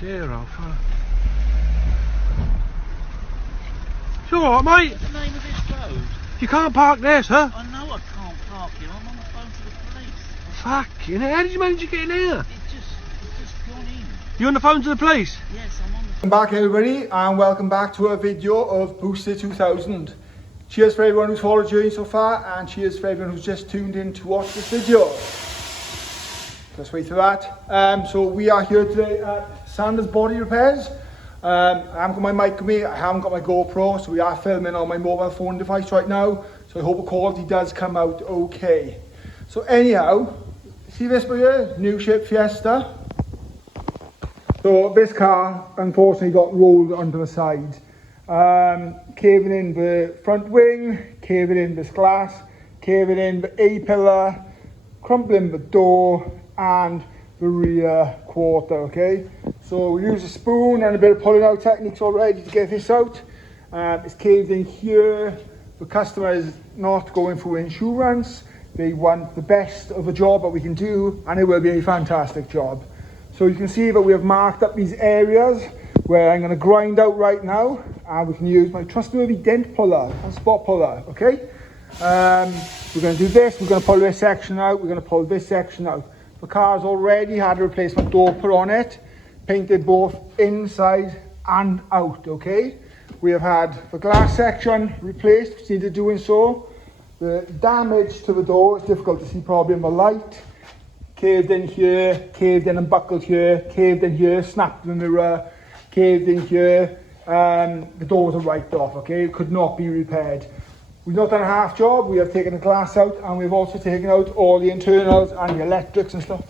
dear old fella. It's alright, mate. What's the name of this road? You can't park there, sir. I know I can't park here. I'm on the phone to the police. Fucking hell, how did you manage to get in here? It's just gone in. You on the phone to the police? Yes, I'm on the Welcome back everybody, and welcome back to a video of Booster 2000. Cheers for everyone who's followed the journey so far, and cheers for everyone who's just tuned in to watch this video. Let's wait for that. So we are here today at Sanders Body Repairs. I haven't got my mic with me, I haven't got my GoPro, so we are filming on my mobile phone device right now, so I hope the quality does come out okay. So anyhow, see this by here, new shape Fiesta. So this car unfortunately got rolled onto the side, caving in the front wing, caving in this glass, caving in the A-pillar, crumpling the door and the rear quarter, okay? So we use a spoon and a bit of pulling out techniques already to get this out. It's caved in here. The customer is not going for insurance. They want the best of a job that we can do, and it will be a fantastic job. So you can see that we have marked up these areas where I'm going to grind out right now, and we can use my trustworthy dent puller and spot puller, okay? We're going to do this, we're going to pull this section out, we're going to pull this section out. The car's already had a replacement door put on it, painted both inside and out, okay? We have had the glass section replaced, which needed doing so. The damage to the door is difficult to see probably in the light. Caved in here, caved in and buckled here, caved in here, snapped the mirror, caved in here. The doors are right off, okay? It could not be repaired. We've not done a half job, we have taken the glass out, and we've also taken out all the internals and the electrics and stuff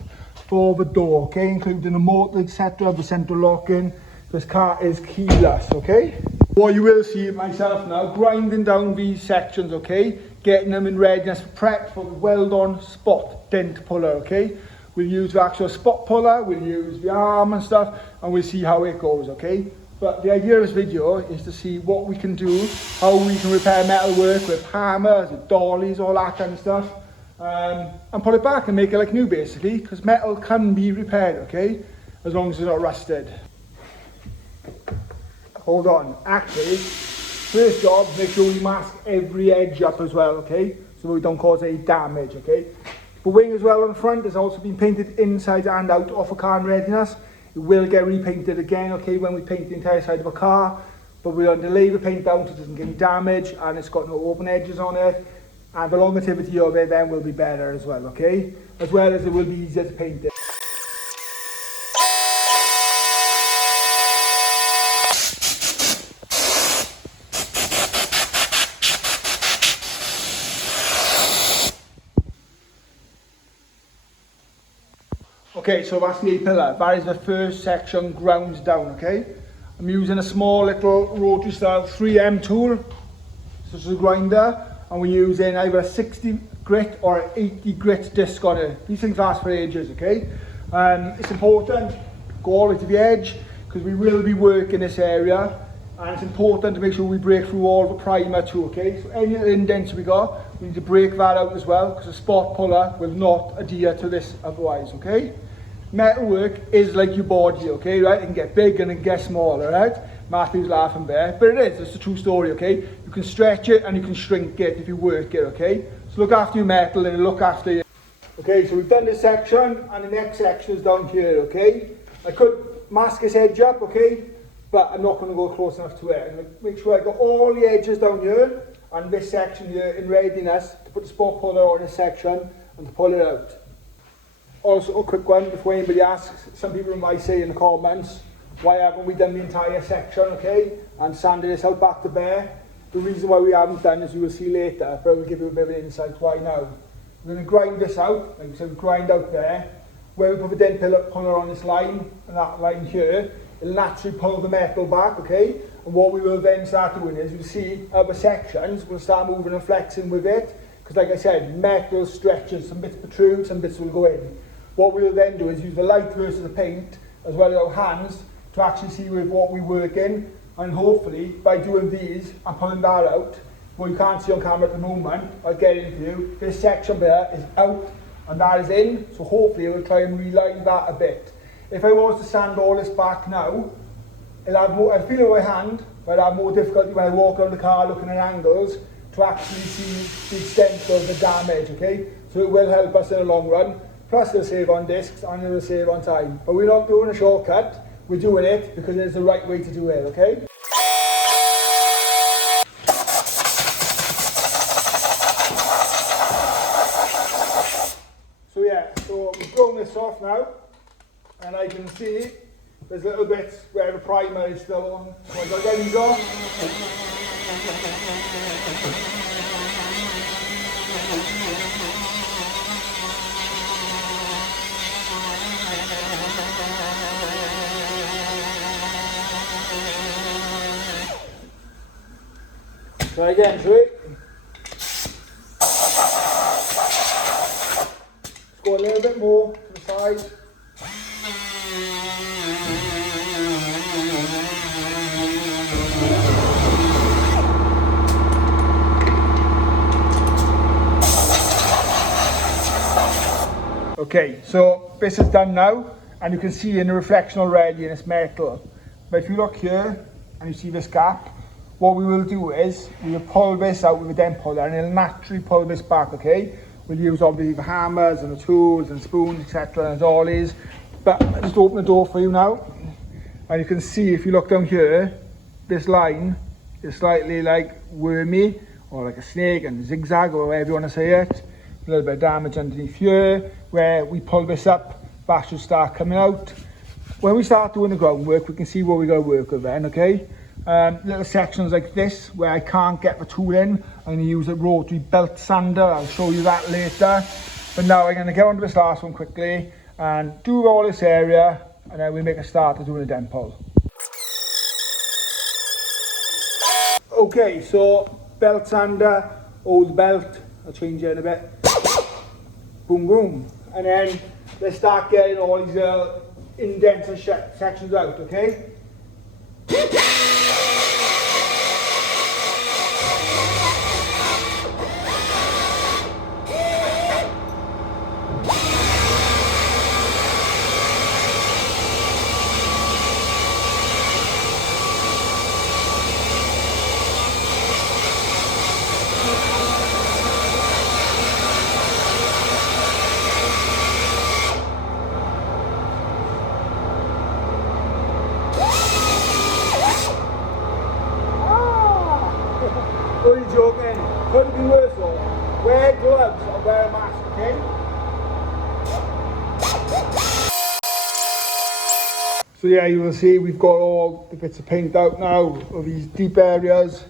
for the door, okay? Including the motor, etc., the central locking. This car is keyless, okay? What you will see myself now, grinding down these sections, okay? Getting them in readiness for prep for the weld-on spot dent puller, okay? We'll use the actual spot puller, we'll use the arm and stuff, and we'll see how it goes, okay? But the idea of this video is to see what we can do, how we can repair metal work with hammers, with dollies, all that kind of stuff, and put it back and make it like new basically, because metal can be repaired, okay? As long as it's not rusted. Hold on, actually, first job, make sure we mask every edge up as well, okay? So we don't cause any damage, okay? The wing as well on the front has also been painted inside and out of a car in readiness. It will get repainted again, okay, when we paint the entire side of a car, but we're going to lay the paint down so it doesn't get any damage and it's got no open edges on it, and the longevity of it then will be better as well, okay? As well as it will be easier to paint it. Okay, so that's the A-pillar. That is the first section ground down, okay? I'm using a small little rotary style 3M tool, such as a grinder, and we're using either a 60 grit or an 80 grit disc on it. These things last for ages, okay? It's important, go all the way to the edge, because we will be working this area, and it's important to make sure we break through all the primer too, okay? So any indents we got, we need to break that out as well, because the spot puller will not adhere to this otherwise, okay? Metal work is like your body, okay, right? It can get big and it can get smaller, right? Matthew's laughing there, but it is, it's a true story, okay? You can stretch it and you can shrink it if you work it, okay? So look after your metal and look after you. Okay, so we've done this section, and the next section is down here, okay? I could mask this edge up, okay? But I'm not going to go close enough to it. I'm going to make sure I got all the edges down here, and this section here in readiness to put the spot puller on this section and to pull it out. Also, a quick one before anybody asks, some people might say in the comments, why haven't we done the entire section, okay, and sanded this out back to bare? The reason why we haven't done is you will see later, but I will give you a bit of an insight why now. We're going to grind this out, like we said, grind out there. When we put the dent puller on this line, and that line here, it'll naturally pull the metal back, okay? And what we will then start doing is, you'll see other sections, we'll start moving and flexing with it, because like I said, metal stretches, some bits protrude, some bits will go in. What we'll then do is use the light versus the paint, as well as our hands, to actually see with what we work in, and hopefully, by doing these and pulling that out, what you can't see on camera at the moment, I'll get it for you, this section there is out, and that is in, so hopefully we'll try and reline that a bit. If I was to sand all this back now, I'd feel it in my hand, but I'd have more difficulty when I walk around the car looking at angles to actually see the extent of the damage, okay? So it will help us in the long run. Plus it'll save on discs and it'll save on time. But we're not doing a shortcut, we're doing it because it's the right way to do it, okay? So yeah, so we've blown this off now, and I can see there's little bits where the primer is still on. So I've got to get these off. Try again, shall we? Let's go a little bit more to the side. Okay, so this is done now, and you can see in the reflection already in this metal. But if you look here and you see this gap, what we will do is we will pull this out with a dent puller, and it'll naturally pull this back, okay? We'll use obviously the hammers and the tools and spoons, etc. and dollies. But I'll just open the door for you now, and you can see if you look down here, this line is slightly like wormy or like a snake and zigzag or whatever you want to say it. A little bit of damage underneath here. Where we pull this up, that should start coming out. When we start doing the groundwork, we can see what we got to work with then, okay? Little sections like this where I can't get the tool in, I'm going to use a rotary belt sander. I'll show you that later. But now I'm going to get onto this last one quickly and do all this area, and then we make a start of doing a dent pull. Okay, so belt sander, old belt, I'll change it in a bit. Boom, boom. And then let's start getting all these indents and sections out, okay? Only joking, couldn't be worse though. Wear gloves or wear a mask, okay? So yeah, you will see we've got all the bits of paint out now of these deep areas.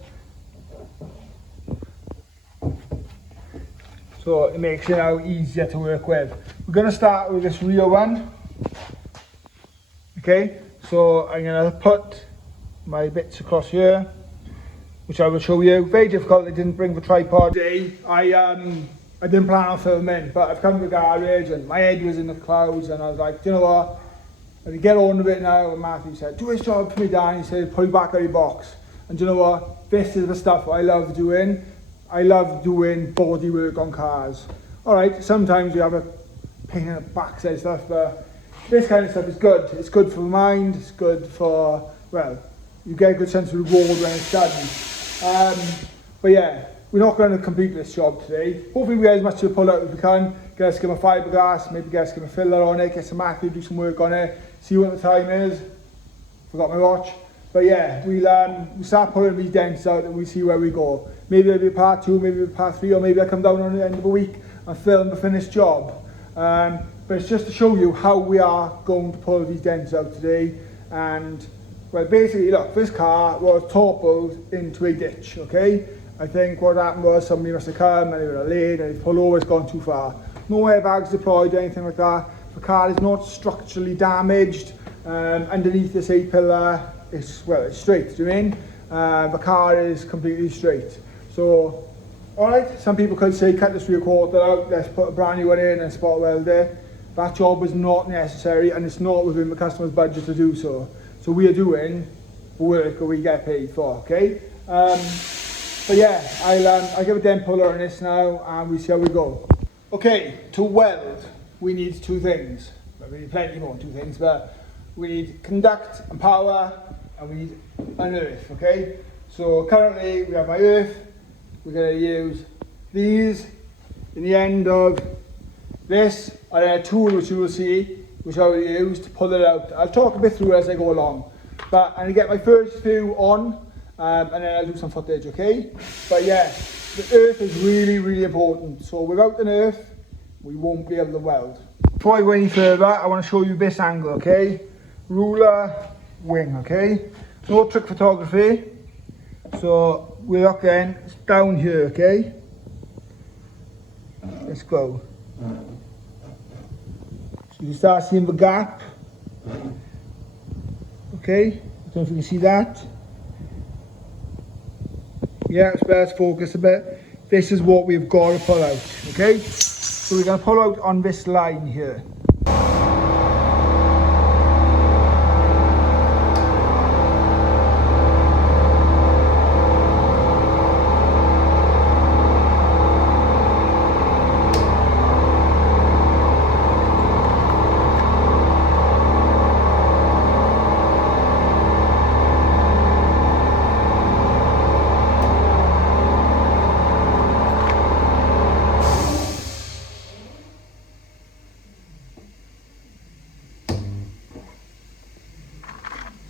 So it makes it now easier to work with. We're going to start with this rear one. Okay, so I'm going to put my bits across here, which I will show you. Very difficult, I didn't bring the tripod today. I didn't plan on filming, but I've come to the garage and my head was in the clouds, and I was like, do you know what? I get on with it now. And Matthew said, do this job for me, Dan. He said, put it back out of your box. And do you know what? This is the stuff I love doing. I love doing body work on cars. All right, sometimes you have a pain in the backside stuff, but this kind of stuff is good. It's good for the mind. It's good for, well, you get a good sense of reward when it's done. But yeah, we're not going to complete this job today. Hopefully we get as much to pull out as we can. Get a skim of fiberglass, maybe get a skim of filler on it, get some Matthew, do some work on it, see what the time is. Forgot my watch. But yeah, we'll start pulling these dents out and we'll see where we go. Maybe it'll be part 2, maybe it'll be part 3, or maybe I'll come down on the end of the week and film the finished job. But it's just to show you how we are going to pull these dents out today. And well, basically, look, this car was toppled into a ditch, okay? I think what happened was somebody must have come and they were late and they pulled over, it's gone too far. No airbags deployed or anything like that. The car is not structurally damaged. Underneath this A-pillar, it's straight, do you mean? The car is completely straight. So, alright, some people could say cut this rear quarter out, let's put a brand new one in and spot weld it. That job was not necessary and it's not within the customer's budget to do so. So we are doing work that we get paid for, okay? But yeah, I'll give a dent puller on this now and we'll see how we go. Okay, to weld, we need 2 things. Well, we need plenty more, 2 things, but we need conduct and power, and we need an earth, okay? So currently we have my earth. We're going to use these in the end of this, and then a tool which you will see, which I will use to pull it out. I'll talk a bit through it as I go along. But I'm going to get my first few on, and then I'll do some footage, okay? But yeah, the earth is really, really important. So without an earth, we won't be able to weld. Before I go any further, I want to show you this angle, okay? Ruler, wing, okay? No trick photography. So we're looking down here, okay? Let's go. So you start seeing the gap. Okay, I don't know if you can see that. Yeah, it's better to focus a bit. This is what we've got to pull out, okay? So we're going to pull out on this line here.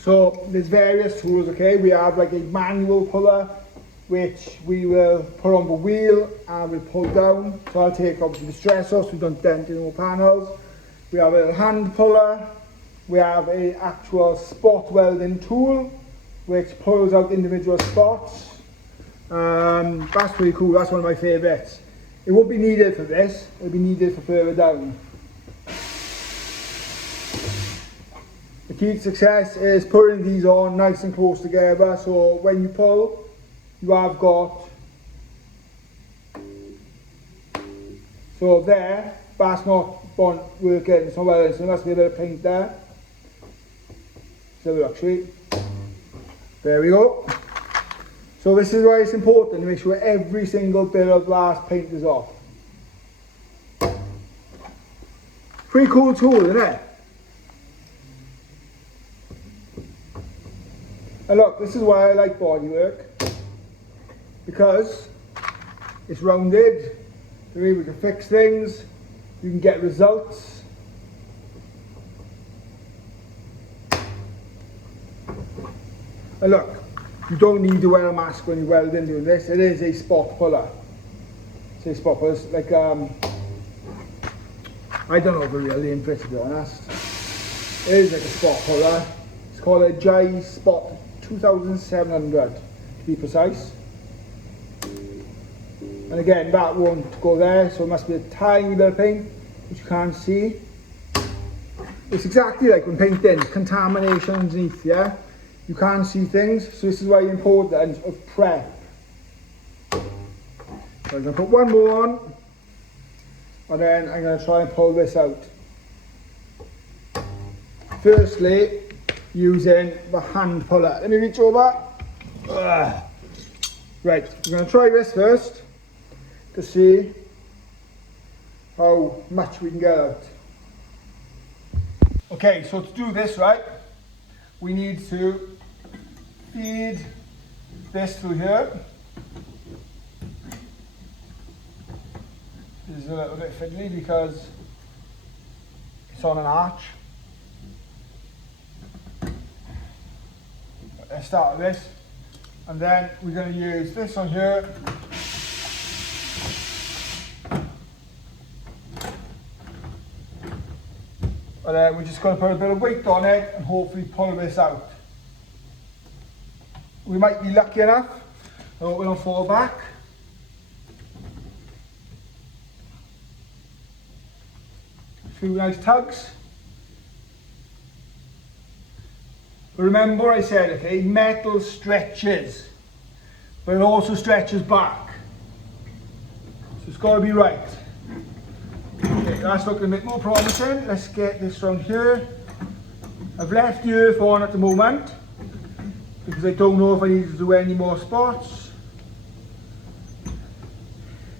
So there's various tools, okay? We have like a manual puller, which we will put on the wheel and we'll pull down. So I'll take obviously the stress off so we don't dent any more panels. We have a little hand puller. We have a actual spot welding tool, which pulls out individual spots. That's pretty cool, that's one of my favourites. It won't be needed for this, it'll be needed for further down. The key to success is putting these on nice and close together, so when you pull, you have got, so there, that's not working, it's not welding, so there must be a bit of paint there. So actually, there we go. So this is why it's important to make sure every single bit of glass paint is off. Pretty cool tool, isn't it? And look, this is why I like bodywork, because it's rounded, the way we can fix things, you can get results. And look, you don't need to wear a mask when you're welding doing this. It is a spot puller. It's a spot puller. It's like, I don't know the real name for it, to be honest. It is like a spot puller. It's called a J Spot 2700 to be precise. And again, that won't go there, so it must be a tiny bit of paint which you can't see. It's exactly like when painting, contamination underneath, yeah? You can't see things, so this is why the importance of prep. So I'm going to put one more on, and then I'm going to try and pull this out. Firstly, using the hand puller. Let me reach over. Right, we're going to try this first to see how much we can get out. Okay, so to do this right, we need to feed this through here. This is a little bit fiddly because it's on an arch. Let's start with this, and then we're going to use this on here. And then we're just going to put a bit of weight on it and hopefully pull this out. We might be lucky enough, I hope we don't fall back. A few nice tugs. Remember I said, okay, metal stretches, but it also stretches back. So it's got to be right. Okay, that's looking a bit more promising. Let's get this round here. I've left the earth on at the moment, because I don't know if I need to do any more spots.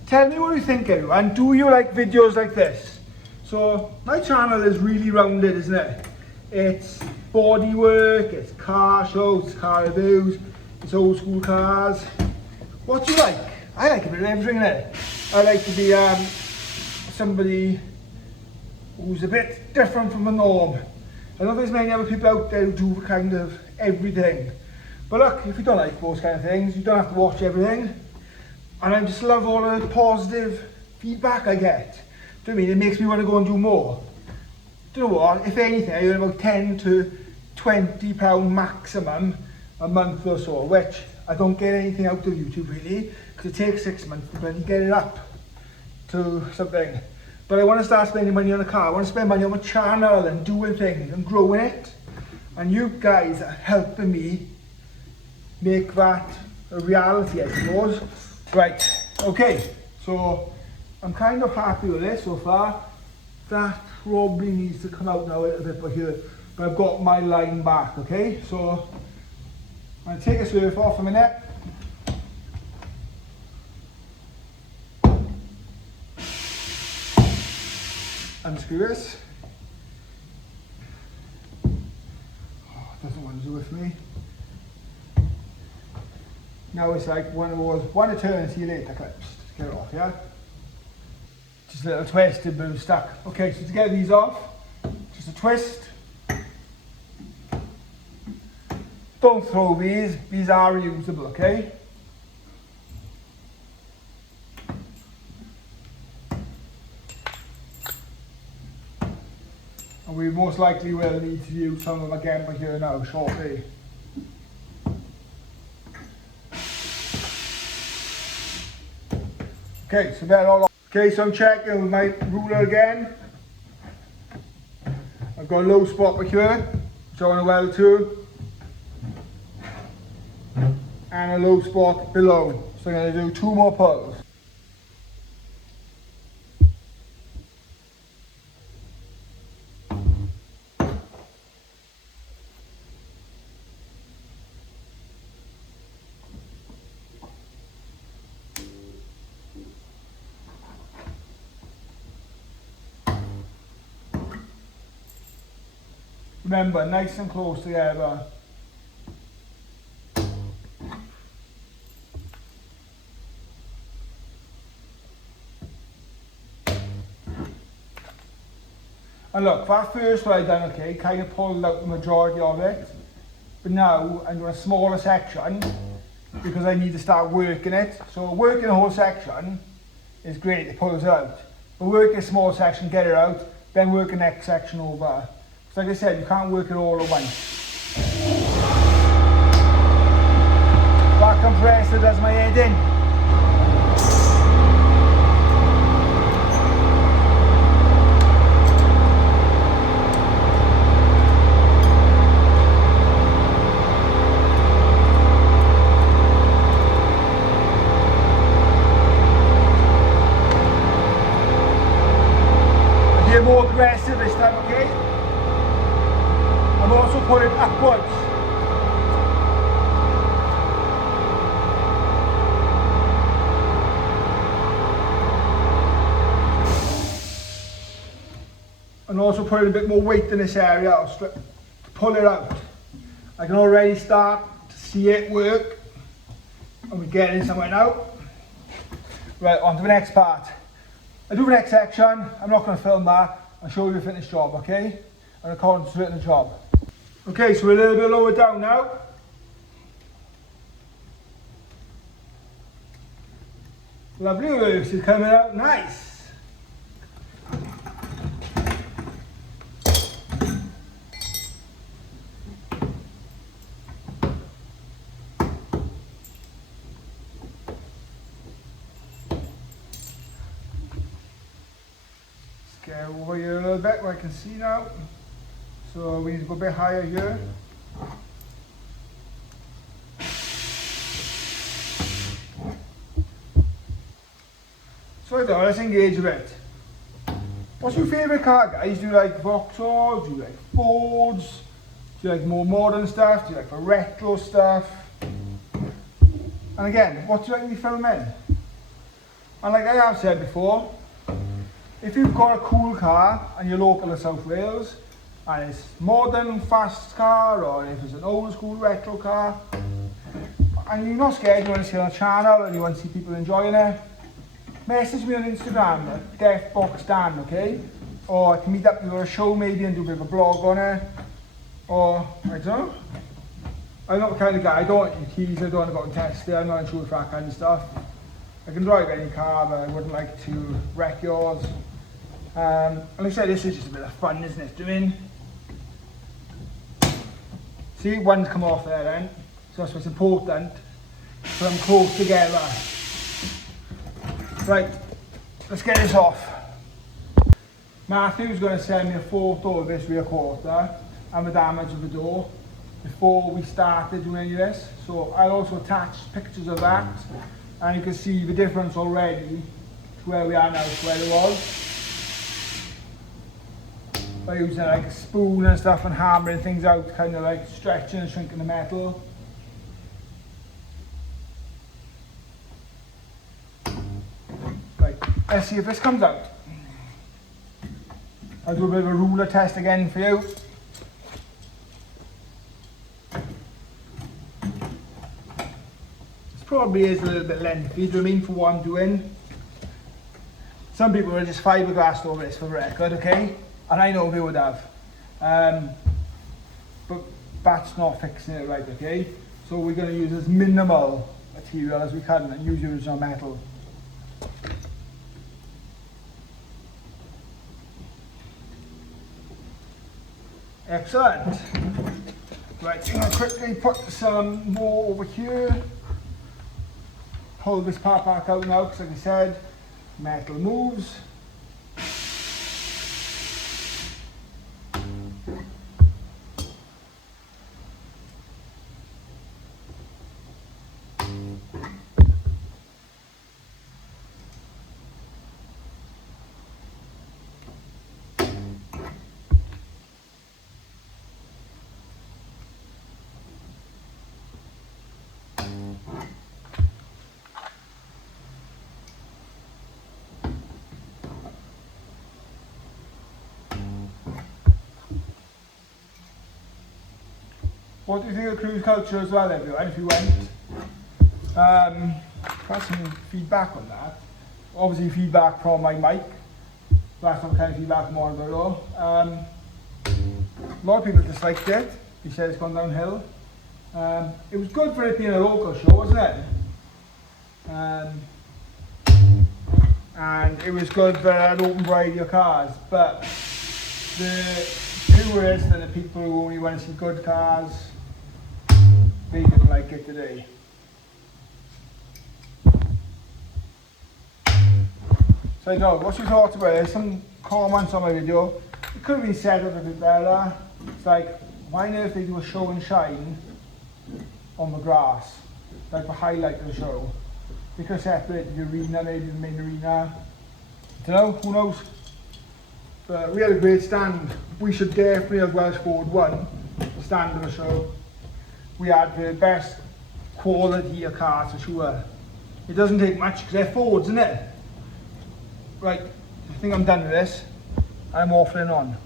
Tell me what you think, everyone. Do you like videos like this? So, my channel is really rounded, isn't it? It's body work, it's car shows, it's car reviews, it's old school cars. What do you like? I like a bit of everything in it. I like to be somebody who's a bit different from the norm. I know there's many other people out there who do kind of everything. But look, if you don't like those kind of things, you don't have to watch everything. And I just love all the positive feedback I get. Do you know what I mean? It makes me want to go and do more. Do you know what? If anything, I earn about £10 to £20 maximum a month or so, which I don't get anything out of YouTube really, because it takes 6 months to bloody get it up to something. But I want to start spending money on a car. I want to spend money on my channel and doing things and growing it. And you guys are helping me make that a reality, I suppose. Right, okay, so I'm kind of happy with this so far. That probably needs to come out now a little bit by here. But I've got my line back, okay? So I'm going to take this surf off a minute. Unscrew this. Oh, it doesn't want to do with me. Now it's like one of those one eternity later clips. Just get it off, yeah? Just a little twisted but stuck. Okay, so to get these off, just a twist. Don't throw these are reusable, okay? And we most likely will need to use some of them again by here now shortly. Okay, so they're all off. Okay, so I'm checking with my ruler again. I've got a low spot by here, which I want to weld to. And a low spot below. So I'm going to do 2 more pulls. Remember, nice and close together. And look, that first one I done, okay, kind of pulled out the majority of it. But now I'm doing a smaller section because I need to start working it. So working the whole section is great, it pulls it out. But working a small section, get it out, then work the next section over. Like I said, you can't work it all at once. That compressor does my head in. A bit more aggressive this time, okay? I'm also putting upwards. And also putting a bit more weight in this area to pull it out. I can already start to see it work. And we're getting somewhere now. Right, on to the next part. I do the next section. I'm not going to film that. I'll show you the finished job, okay? I'm going to concentrate on the job. Okay, so we're a little bit lower down now. Lovely, this is coming out nice. Let's get over here a little bit where I can see now. So we need to go a bit higher here. So let's engage a bit. What's your favourite car, guys? Do you like Vauxhalls? Do you like Fords? Do you like more modern stuff? Do you like the retro stuff? And again, what do you like to film in? And like I have said before, if you've got a cool car and you're local to South Wales, and it's modern, fast car, or if it's an old school retro car, and you're not scared, you want to see it on the channel and you want to see people enjoying it, message me on Instagram at DefBoxDan, okay? Or I can meet up with you at a show maybe and do a bit of a blog on it, or I don't know. I'm not the kind of guy, I don't want your keys, I don't want to go and test it, I'm not insured for that kind of stuff. I can drive any car, but I wouldn't like to wreck yours. And like I said, this is just a bit of fun, isn't it? Do you mean? See, one's come off there then, so that's what's important. So I'm close together. Right, let's get this off. Matthew's going to send me a photo of this rear quarter and the damage of the door before we started doing any of this. So I'll also attach pictures of that, and you can see the difference already to where we are now to where it was. By using like a spoon and stuff and hammering things out, kind of like stretching and shrinking the metal. Right, let's see if this comes out. I'll do a bit of a ruler test again for you. This probably is a little bit lengthy, do you know what I mean, for what I'm doing. Some people will just fiberglass over this for the record, okay? And I know they would have. But that's not fixing it right, okay? So we're going to use as minimal material as we can and use the original metal. Excellent. Right, so I'm going to quickly put some more over here. Pull this part back out now, because like I said, metal moves. What do you think of cruise culture as well, everyone, if you went? Got some feedback on that. Obviously feedback from my mic. That's some kind of feedback from one of though. A lot of people disliked it. He said it's gone downhill. It was good for it being a local show, wasn't it? And it was good for an open variety of cars, but the tourists and the people who only want to see good cars, they didn't like it today. So I don't know, what's your thoughts about it? There's some comments on my video. It could have been set up a bit better. It's like, why not if they do a show and shine on the grass, like the highlight of the show? They could have separated the arena, maybe the main arena. I don't know, who knows? But we had a great stand. We should definitely have Welsh Ford won the stand of the show. We had the best quality of cars for sure. It doesn't take much because they're Fords, isn't it? Right, I think I'm done with this. I'm waffling on.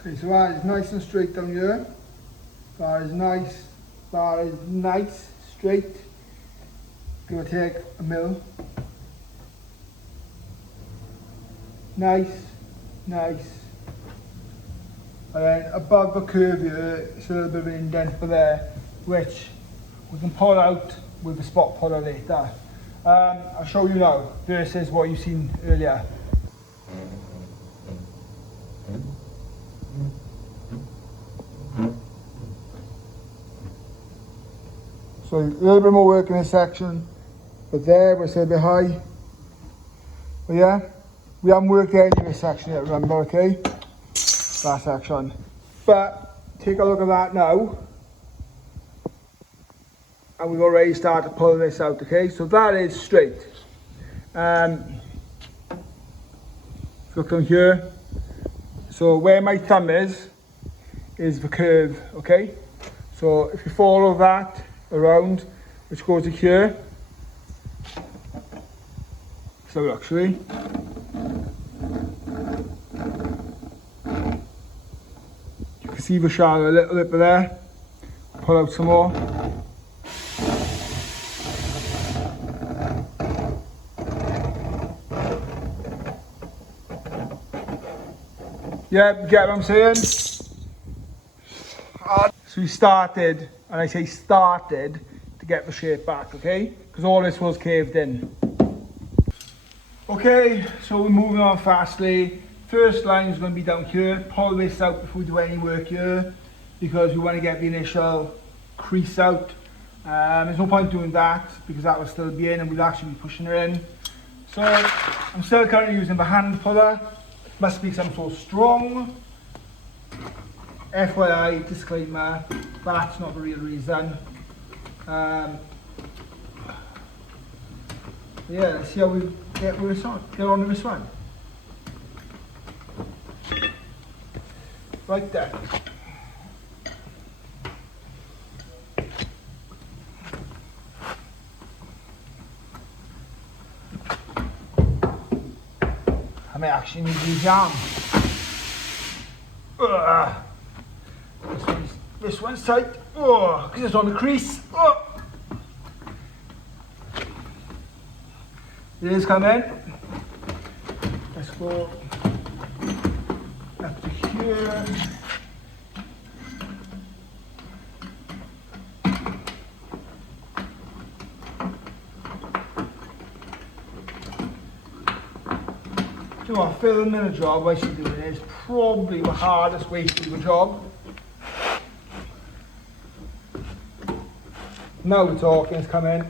Okay, so that is nice and straight down here. That is nice. That is nice, straight. Give or take a mil. Nice, nice. And then above the curve here, it's a little bit of an indent for there, which we can pull out with the spot puller later. I'll show you now versus what you've seen earlier. So a little bit more work in this section, but there we're still a bit high. But yeah, we haven't worked any of this section yet, remember, okay? That section. But take a look at that now. And we've already started pulling this out, okay? So that is straight. Look down here. So where my thumb is the curve, okay? So if you follow that around, which goes to here. So actually, you can see the shadow a little bit there. Pull out some more. Yeah, get what I'm saying? So we started, and I say started, to get the shape back, okay? Because all this was caved in. Okay, so we're moving on fastly. First line is going to be down here. Pull this out before we do any work here, because we want to get the initial crease out. There's no point doing that, because that will still be in and we'll actually be pushing her in. So I'm still currently using the hand puller. It must be some so strong. FYI, disclaimer, that's not the real reason. Yeah, let's see how we get with this on. Get on with this one. Right there. I may actually need these arms. This one's tight. Oh, because it's on the crease. Oh. It is coming. Let's go up to here. You know what, filming a job I should do it is probably the hardest way to do a job. Now we're talking, it's coming.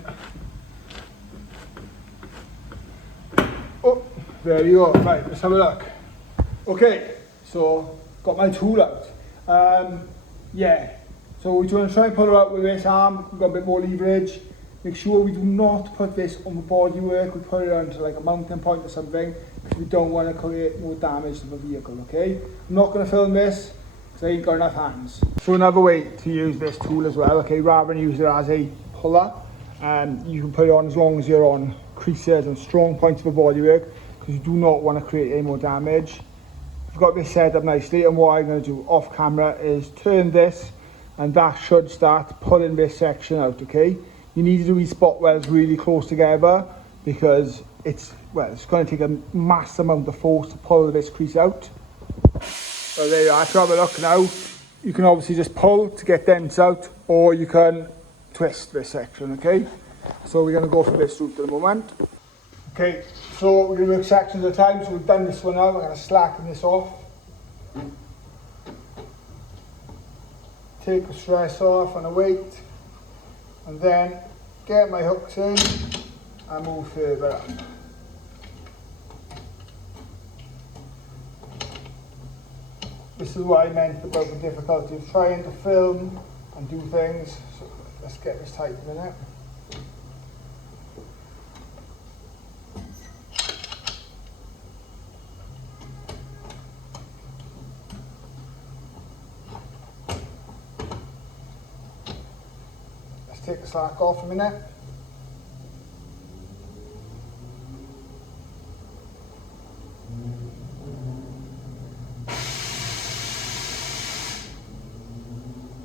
Oh, there you go. Right, let's have a look. Okay, so got my tool out. Yeah, so we're going to try and pull her out with this arm. We've got a bit more leverage. Make sure we do not put this on the bodywork. We put it onto like a mounting point or something, because we don't want to create more damage to the vehicle, okay? I'm not going to film this, because I ain't got enough hands. So another way to use this tool as well, okay, rather than use it as a puller, you can put it on as long as you're on creases and strong points of the bodywork, because you do not want to create any more damage. I've got this set up nicely, and what I'm going to do off camera is turn this, and that should start pulling this section out, okay? You need to do these spot welds really close together, because it's going to take a mass amount of force to pull this crease out. So there you are. If you have a look now, you can obviously just pull to get dents out, or you can twist this section, okay? So we're going to go for this route at the moment. Okay, so we're going to work sections at a time. So we've done this one now. We're going to slacken this off. Take the stress off on the weight, and then get my hooks in and move further up. This is what I meant about the difficulty of trying to film and do things. So let's get this tight a minute. Let's take the slack off a minute.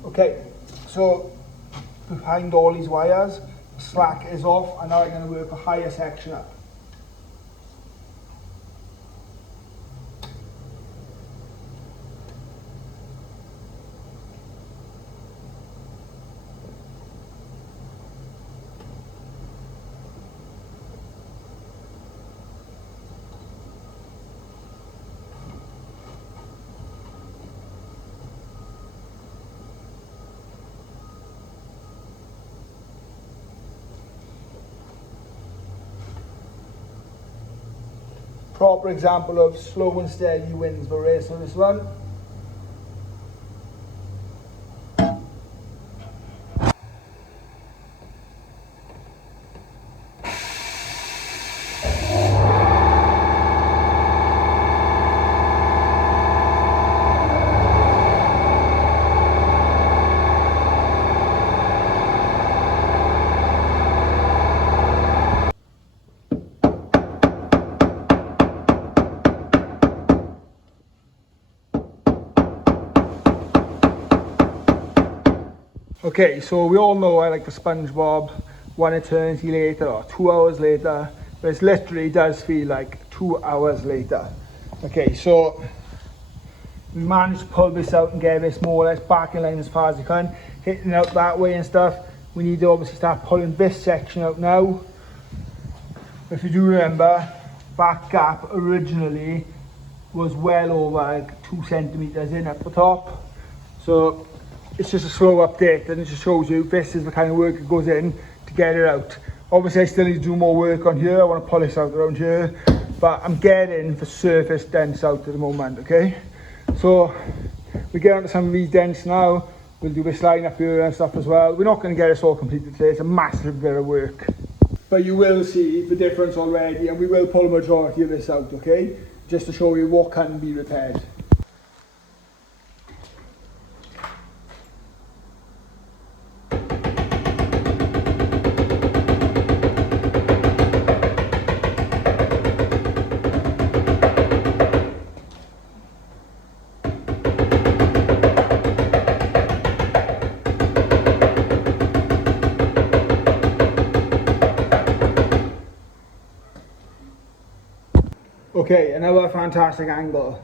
Okay, so behind all these wires, the slack is off, and now I'm going to work a higher section up. Proper example of slow and steady wins the race on this one. Okay, so we all know I like the SpongeBob 1 eternity later or 2 hours later, but it literally does feel like 2 hours later. Okay, so we managed to pull this out and get this more or less back in line as far as you can, hitting out that way and stuff. We need to obviously start pulling this section out now. If you do remember, that gap originally was well over like 2 centimeters in at the top. So it's just a slow update, and it just shows you this is the kind of work that goes in to get it out. Obviously I still need to do more work on here. I want to polish out around here, but I'm getting the surface dents out at the moment. Okay, so we get onto some of these dents now. We'll do this line up here and stuff as well. We're not going to get this all completed today. It's a massive bit of work, but you will see the difference already, and we will pull a majority of this out, okay, just to show you what can be repaired. Okay, another fantastic angle.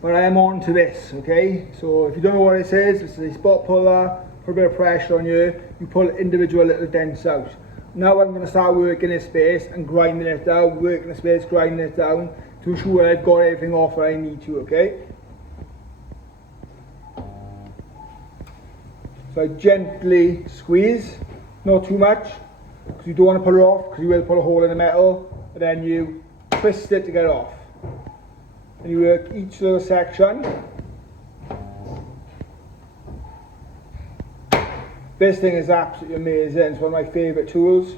But I am on to this, okay? So if you don't know what this is a spot puller, put a bit of pressure on you, you pull individual little dents out. Now I'm going to start working this space and grinding it down, working the space, grinding it down to ensure I've got everything off where I need to, okay? So I gently squeeze, not too much, because you don't want to pull it off, because you will put a hole in the metal, and then you twist it to get it off. And you work each little section. This thing is absolutely amazing. It's one of my favourite tools.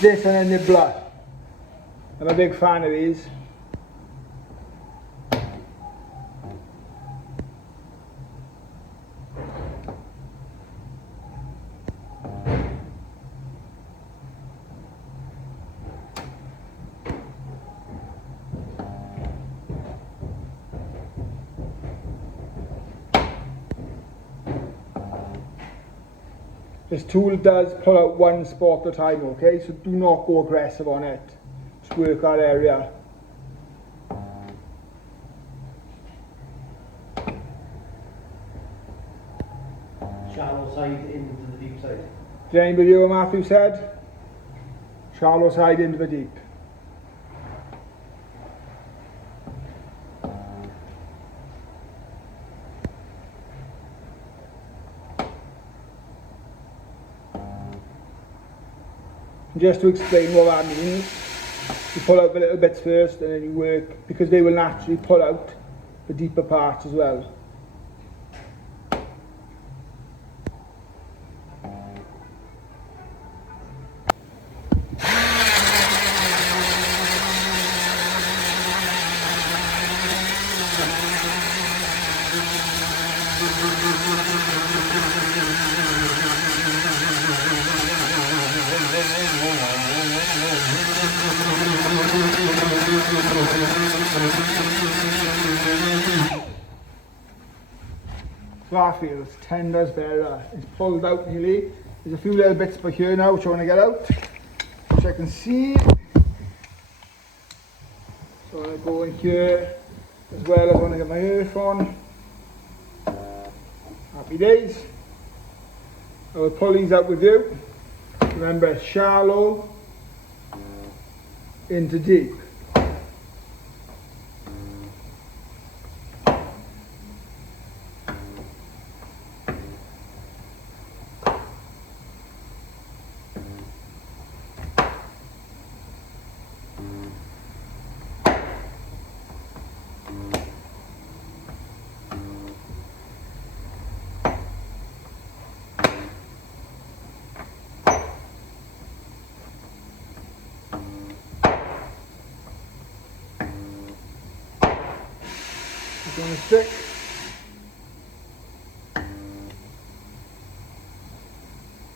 This and a nibbler. I'm a big fan of these. This tool does pull out one spot at a time, okay? So do not go aggressive on it. Just work that area. Shallow side into the deep side. Did anybody hear what Matthew said? Shallow side into the deep. Just to explain what that means, you pull out the little bits first and then you work, because they will naturally pull out the deeper parts as well. So that feels 10 does better. It's pulled out nearly. There's a few little bits back here now which I want to get out, which I can see. So I'm going to go in here as well as I want to get my earphone. Happy days. I will pull these out with you. Remember, shallow into deep. It's going to stick.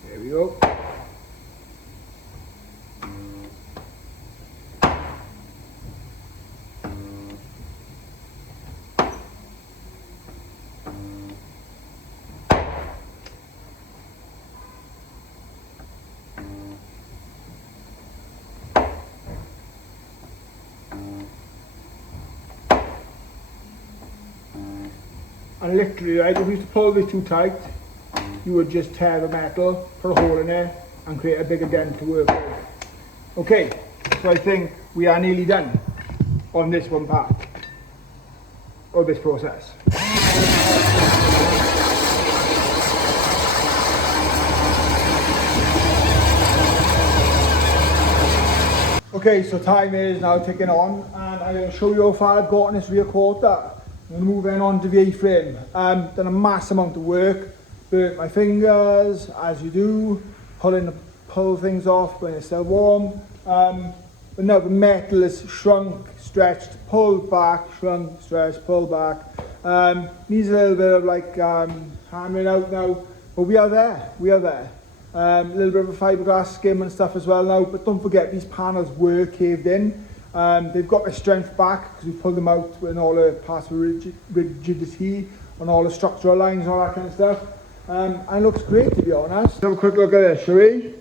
There we go. And literally, right, if you used to pull this too tight, you would just tear the metal, put a hole in it, and create a bigger dent to work with. Okay, so I think we are nearly done on this one part, or this process. Okay, so time is now ticking on, and I'm going to show you how far I've got on this rear quarter. I'm going to move in on to the A-frame. Done a mass amount of work, burnt my fingers, as you do, pull things off when it's still warm. But now the metal is shrunk, stretched, pulled back, shrunk, stretched, pulled back. Needs a little bit of like hammering out now, but we are there, we are there. A little bit of a fiberglass skim and stuff as well now, but don't forget these panels were caved in. They've got their strength back because we pulled them out with all the parts of rigidity on all the structural lines and all that kind of stuff. And it looks great, to be honest. Let's have a quick look at this, shall we?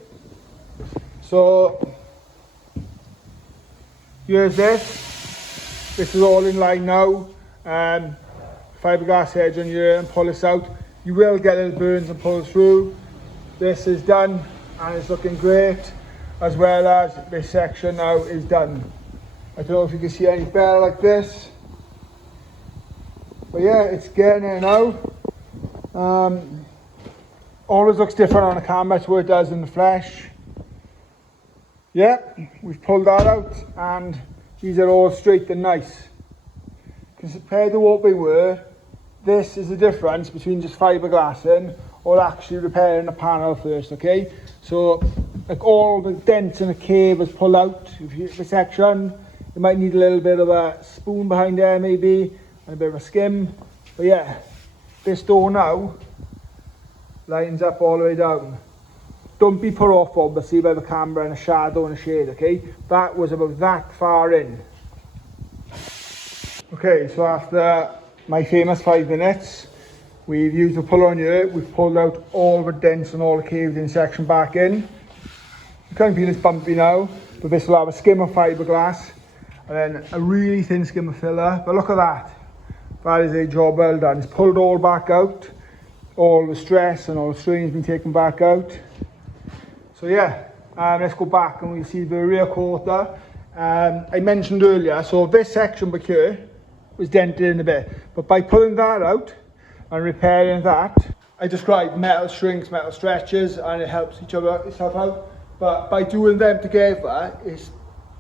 So here's this. This is all in line now. Fiberglass edge on here, and pull this out. You will get little burns and pull through. This is done and it's looking great, as well as this section now is done. I don't know if you can see any better like this, but yeah, it's getting there now. Always looks different on the camera to what it does in the flesh. Yeah, we've pulled that out and these are all straight and nice. Compared to what they were, this is the difference between just fiberglassing or actually repairing the panel first, okay? So, like all the dents in the cave is pulled out. If you hit the section, you might need a little bit of a spoon behind there maybe, and a bit of a skim. But yeah, this door now lines up all the way down. Don't be put off obviously by the camera and a shadow and a shade, okay? That was about that far in. Okay, so after my famous 5 minutes, we've used the puller on here, we've pulled out all the dents and all the caved in section back in. You can't feel it's bumpy now, but this will have a skim of fiberglass and then a really thin skim of filler. But look at that. That is a job well done. It's pulled all back out. All the stress and all the strain has been taken back out. So yeah, let's go back and we'll see the rear quarter. I mentioned earlier, so this section back here was dented in a bit, but by pulling that out and repairing that, I described metal shrinks, metal stretches, and it helps itself out. But by doing them together, it's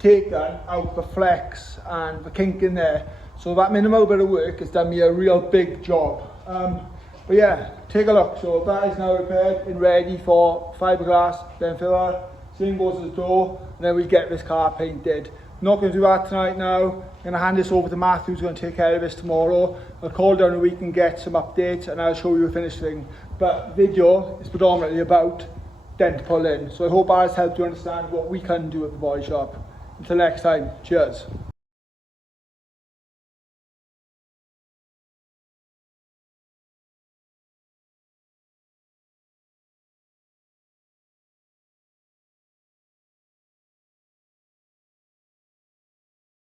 taken out the flex and the kink in there. So that minimal bit of work has done me a real big job. But yeah, take a look. So that is now repaired and ready for fiberglass, then filler. Same goes to the door, and then we get this car painted. Not going to do that tonight now. I'm going to hand this over to Matthew, who's going to take care of this tomorrow. I'll call down a week and get some updates, and I'll show you a finished thing. But the video is predominantly about dent pull in. So I hope that has helped you understand what we can do at the body shop. Until next time, cheers.